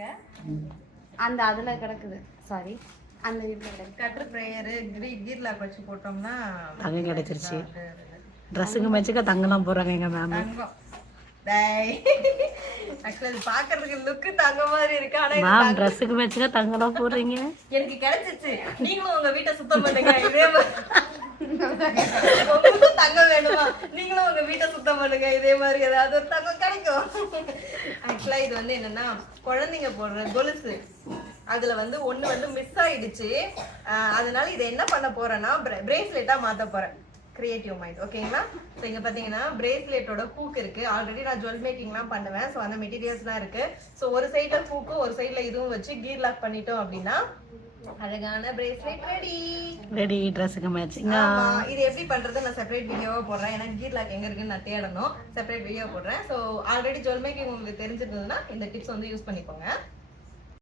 எங்க அந்த அதுல கிடக்குது சாரி அந்த வீட்ல கிடக்கு கட்டர் பிரேயர் கீர் லாக் வச்சு போட்டோம்னா தங்கம் கிடைச்சிருச்சு ட்ரெஸ்ஸுக்கு மேட்சுக்கு தங்கலாம் போறாங்க எங்க மேம் தங்கம் டேய் ஆக்சுவலி இது பாக்குறதுக்கு லுக் தங்க மாதிரி இருக்கு ஆனா மேம் ட்ரெஸ்ஸுக்கு மேட்சுக்கு தங்கலாம் போடுறீங்க எனக்கு கிடைச்சிச்சு நீங்களும் உங்க வீட்டை சுத்தம் பண்ணுங்க இதே மாதிரி உங்களுக்கு தங்கம் வேணுமா நீங்களும் உங்க வீட்டை சுத்தம் பண்ணுங்க இதே மாதிரி ஏதாவது ஒரு தங்கம் கிடைக்கும் ஆக்சுவலா இது வந்து என்னன்னா குழந்தைங்க போடுற கொலுசு அதுல வந்து ஒண்ணு வந்து மிஸ் ஆயிடுச்சு அதனால இதை என்ன பண்ண போறேன்னா பிரேஸ்லெட்டா மாத்த போறேன் கிரியேட்டிவ் மைண்ட் ஓகேங்களா ஸோ இங்க பாத்தீங்கன்னா பிரேஸ்லெட்டோட ஹூக் இருக்கு ஆல்ரெடி நான் ஜுவல் மேக்கிங்லாம் பண்ணுவேன் ஸோ அந்த மெட்டீரியல்ஸ் தான் இருக்கு ஸோ ஒரு சைட்ல ஹூக்கு ஒரு சைட்ல இதுவும் வச்சு கீர் லாக் பண்ணிட்டோம் அப்படின்னா அழகான பிரேஸ்லெட் ரெடி ட்ரெஸ்ஸுக்கு மேட்சிங் இது எப்படி பண்றது நான் செப்பரேட் வீடியோவா போடுறேன் ஏன்னா கீர் லாக் எங்க இருக்குன்னு நான் தேடணும் செப்பரேட் வீடியோ போடுறேன் ஸோ ஆல்ரெடி ஜுவல் மேக்கிங் உங்களுக்கு தெரிஞ்சிருந்ததுன்னா இந்த டிப்ஸ் வந்து யூஸ் பண்ணிக்கோங்க